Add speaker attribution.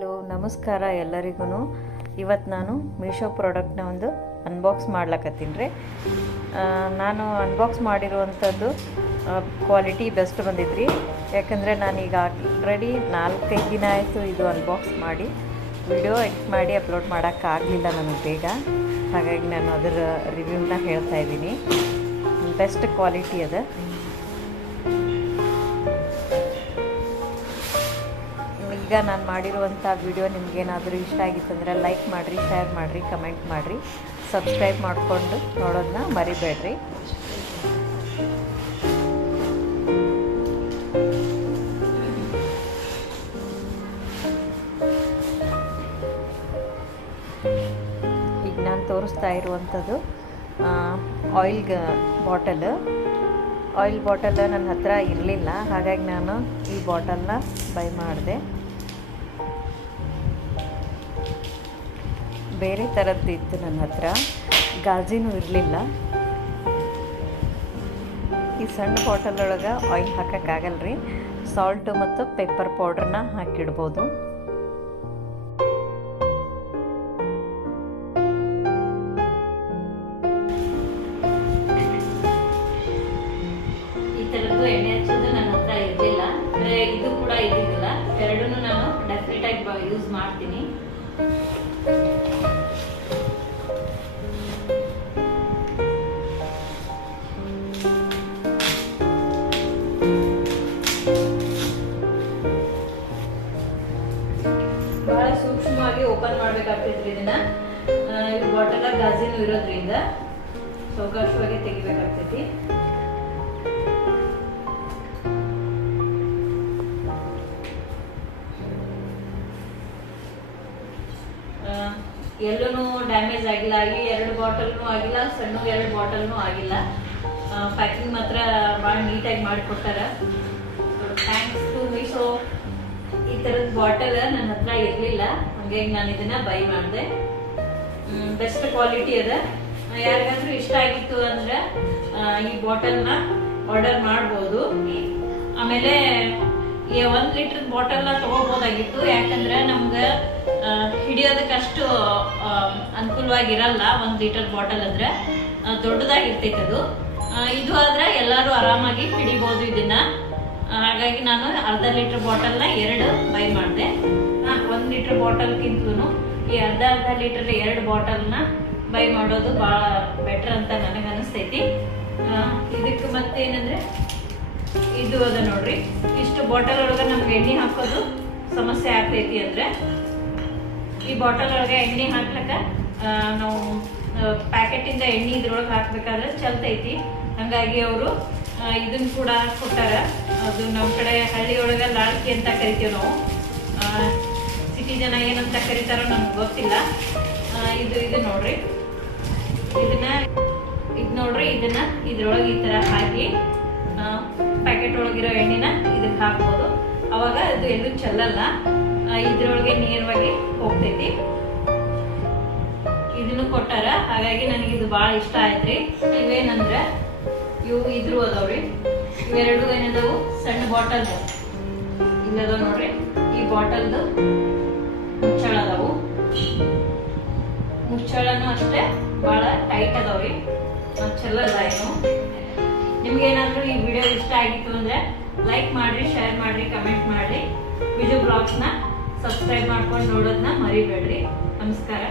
Speaker 1: Hello, ನಮಸ್ಕಾರ ಎಲ್ಲರಿಗೂ ಇವತ್ತು ನಾನು ಮೀಶೋ ಪ್ರಾಡಕ್ಟ್ನ ಒಂದು ಅನ್ಬಾಕ್ಸ್ ಮಾಡ್ಲಕತ್ತೀನಿ ರೀ. ನಾನು ಅನ್ಬಾಕ್ಸ್ ಮಾಡಿರುವಂಥದ್ದು ಕ್ವಾಲಿಟಿ ಬೆಸ್ಟ್ ಬಂದಿದ್ರಿ. ಯಾಕಂದರೆ ನಾನೀಗ ಆಲ್ರೆಡಿ ನಾಲ್ಕೈದು ದಿನ ಆಯಿತು ಇದು ಅನ್ಬಾಕ್ಸ್ ಮಾಡಿ. ವಿಡಿಯೋ ಎಡಿಟ್ ಮಾಡಿ ಅಪ್ಲೋಡ್ ಮಾಡೋಕ್ಕಾಗಲಿಲ್ಲ ನನಗೆ ಬೇಗ. ಹಾಗಾಗಿ ನಾನು ಅದರ ರಿವ್ಯೂನ ಹೇಳ್ತಾ ಇದ್ದೀನಿ. ಬೆಸ್ಟ್ ಕ್ವಾಲಿಟಿ ಅದ. ಈಗ ನಾನು ಮಾಡಿರುವಂಥ ವಿಡಿಯೋ ನಿಮಗೇನಾದರೂ ಇಷ್ಟ ಆಗಿತ್ತಂದರೆ ಲೈಕ್ ಮಾಡಿರಿ ಶೇರ್ ಮಾಡಿರಿ ಕಮೆಂಟ್ ಮಾಡಿರಿ. ಸಬ್ಸ್ಕ್ರೈಬ್ ಮಾಡಿಕೊಂಡು ನೋಡೋದನ್ನ ಮರಿಬೇಡ್ರಿ. ಈಗ ನಾನು ತೋರಿಸ್ತಾ ಇರುವಂಥದ್ದು ಆಯಿಲ್ ಬಾಟಲ್ ಆಯಿಲ್ ಬಾಟಲ್ ನನ್ನ ಹತ್ರ ಇರಲಿಲ್ಲ, ಹಾಗಾಗಿ ನಾನು ಈ ಬಾಟಲ್ನ ಬೈ ಮಾಡಿದೆ. ಬೇರೆ ಥರದ್ದು ಇತ್ತು ನನ್ನ ಹತ್ರ. ಗಾಜಿನೂ ಇರಲಿಲ್ಲ. ಈ ಸಣ್ಣ ಬಾಟಲ್ ಒಳಗೆ ಆಯಿಲ್ ಹಾಕೋಕ್ಕಾಗಲ್ಲ ರೀ ಸಾಲ್ಟು ಮತ್ತು ಪೆಪ್ಪರ್ ಪೌಡ್ರನ್ನ ಹಾಕಿಡ್ಬೋದು. ಈ ಥರದ್ದು ಎಣ್ಣೆ ಹಚ್ಚೋದು ನನ್ನ ಹತ್ರ ಇರಲಿಲ್ಲ. ಇದು ಕೂಡ ಇದಿಲ್ಲ ಎರಡನ್ನೂ ನಾನು ಡೆಫಿನೆಟ್ ಆಗಿ ಯೂಸ್ ಮಾಡ್ತೀನಿ. ಮಾಡ್ಬೇಕಾಗ್ತೈತ್ರಿ ಇದನ್ನ. ಬಾಟಲ್ ಗಾಜಿನ ಇರೋದ್ರಿಂದ ಸಾವಕಾಶವಾಗಿ ತೆಗಿಬೇಕಾಗ್ತೈತಿ. ಎಲ್ಲೂ ಡ್ಯಾಮೇಜ್ ಆಗಿಲ್ಲ. ಈ ಎರಡು ಬಾಟಲ್ನು ಆಗಿಲ್ಲ, ಸಣ್ಣ ಎರಡು ಬಾಟಲ್ನು ಆಗಿಲ್ಲ. ಪ್ಯಾಕಿಂಗ್ ಮಾತ್ರ ಭಾಳ ನೀಟಾಗಿ ಮಾಡಿಕೊಟ್ಟಾರ. ಥ್ಯಾಂಕ್ಸ್ ಟು ಮೀಶೋ ಈ ತರದ ಬಾಟಲ್ ನನ್ನ ಹತ್ರ ಇರಲಿಲ್ಲ. ಹಂಗಾಗಿ ನಾನು ಇದನ್ನ ಬೈ ಮಾಡಿದೆ. ಬೆಸ್ಟ್ ಕ್ವಾಲಿಟಿ ಅದ. ಯಾರಿಗಾದ್ರೂ ಇಷ್ಟ ಆಗಿತ್ತು ಅಂದ್ರೆ ಈ ಬಾಟಲ್ನ ಆರ್ಡರ್ ಮಾಡ್ಬೋದು. ಆಮೇಲೆ, ಈ ಒಂದ್ ಲೀಟರ್ ಬಾಟಲ್ನ ತಗೋಬಹುದಾಗಿತ್ತು ಯಾಕಂದ್ರೆ ನಮ್ಗೆ ಹಿಡಿಯೋದಕ್ಕಷ್ಟು ಅನುಕೂಲವಾಗಿರಲ್ಲ ಒಂದ್ ಲೀಟರ್ ಬಾಟಲ್ ಅಂದ್ರೆ. ದೊಡ್ಡದಾಗಿರ್ತೈತೆ ಅದು. ಇದು ಆದ್ರೆ ಎಲ್ಲರೂ ಆರಾಮಾಗಿ ಹಿಡಿಬಹುದು ಇದನ್ನ. ಹಾಗಾಗಿ ನಾನು ಅರ್ಧ ಲೀಟರ್ ಬಾಟಲ್ನ ಎರಡು ಬೈ ಮಾಡಿದೆ. ಒಂದು ಲೀಟರ್ ಬಾಟಲ್ಗಿಂತಲೂ ಈ ಅರ್ಧ ಅರ್ಧ ಲೀಟರ್ ಎರಡು ಬಾಟಲ್ನ ಬೈ ಮಾಡೋದು ಭಾಳ ಬೆಟರ್ ಅಂತ ನನಗೆ ಅನಿಸ್ತೈತಿ ಇದಕ್ಕೆ ಮತ್ತೇನಂದರೆ, ಇದು ಅದ ನೋಡ್ರಿ. ಇಷ್ಟು ಬಾಟಲ್ ಒಳಗೆ ನಮ್ಗೆ ಎಣ್ಣೆ ಹಾಕೋದು ಸಮಸ್ಯೆ ಆಗ್ತೈತಿ ಅಂದ್ರೆ, ಈ ಬಾಟಲ್ ಒಳಗೆ ಎಣ್ಣೆ ಹಾಕ್ಲಕ್ಕ ನಾವು ಪ್ಯಾಕೆಟಿಂದ ಎಣ್ಣೆ ಇದ್ರೊಳಗೆ ಹಾಕ್ಬೇಕಾದ್ರೆ ಚಲ್ತೈತಿ. ಹಂಗಾಗಿ ಅವರು ಇದನ್ನು ಕೂಡ ಕೊಟ್ಟಾರ. ಅದು ನಮ್ಮ ಕಡೆ ಹಳ್ಳಿ ಒಳಗೆ ಅಂತ ಕರಿತೀವಿ ನಾವು. ಸಿಟಿ ಜನ ಏನಂತ ಕರಿತಾರೋ ನಮ್ಗೆ ಗೊತ್ತಿಲ್ಲ. ಇದು ಇದು ನೋಡ್ರಿ. ಇದನ್ನ ಇದು ನೋಡ್ರಿ, ಇದನ್ನ ಇದ್ರೊಳಗೆ ಈ ತರ ಹಾಕಿ ಪ್ಯಾಕೆಟ್ ಒಳಗಿರೋ ಎಣ್ಣೆನ ಇದಕ್ಕೆ ಹಾಕ್ಬೋದು. ಅವಾಗ ಅದು ಎಲ್ಲೂ ಚೆಲ್ಲಲ್ಲ. ಇದ್ರೊಳಗೆ ನೇರವಾಗಿ ಹೋಗ್ತೈತಿ. ಇದನ್ನು ಕೊಟ್ಟಾರ. ಹಾಗಾಗಿ ನನಗೆ ಇದು ಭಾಳ ಇಷ್ಟ ಆಯ್ತ್ರಿ. ಇವೇನಂದ್ರೆ ಇವು ಇದ್ರು ಅದಾವ್ರಿ. ಇವೆರಡು ಏನದವು? ಸಣ್ಣ ಬಾಟಲ್ ಇಲ್ಲದ ನೋಡ್ರಿ, ಈ ಬಾಟಲ್ದು ಮುಚ್ಚಳ ಅದಾವು. ಮುಚ್ಚಳನು ಅಷ್ಟೇ ಬಹಳ ಟೈಟ್ ಅದಾವ್ರಿ ಚಲೋ ಚೆಲ್ಲಲ್ಲ ಏನು. ನಿಮ್ಗೆ ಈ ವಿಡಿಯೋ ಇಷ್ಟ ಆಗಿತ್ತು ಅಂದ್ರೆ ಲೈಕ್ ಮಾಡ್ರಿ ಶೇರ್ ಮಾಡ್ರಿ ಕಮೆಂಟ್ ಮಾಡ್ರಿ. ವಿಡಿಯೋ ಬ್ಲಾಗ್ಸ್ನ ಸಬ್ಸ್ಕ್ರೈಬ್ ಮಾಡ್ಕೊಂಡು ನೋಡೋದನ್ನ ಮರಿಬೇಡ್ರಿ. ನಮಸ್ಕಾರ.